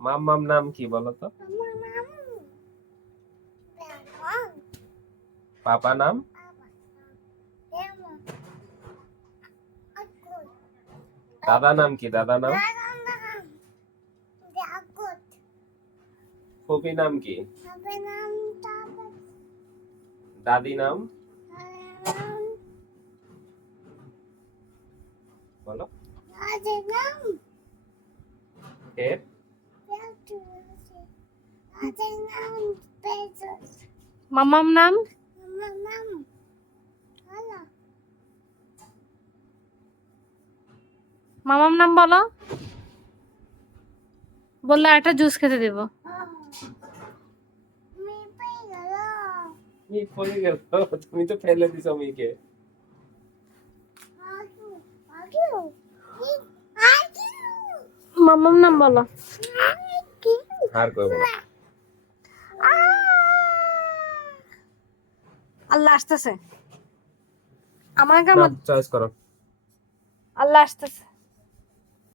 মাম্মাম নাম কি বলো তো পাপা নাম? দাদা নাম কি? দাদা নাম? ফুপি নাম কি? দাদি নাম? বলো। এর? মামাম নাম? আমার নাম হলো মামাম নাম বলো। বললে একটা জুস খেতে দেব। তুমি তো ফেলে দিছো আগু মামাম নাম বলো। আর কই বলো আল্লাহ আসতেছে। আমার কার চয়েস করো। আল্লাহ আসতেছে।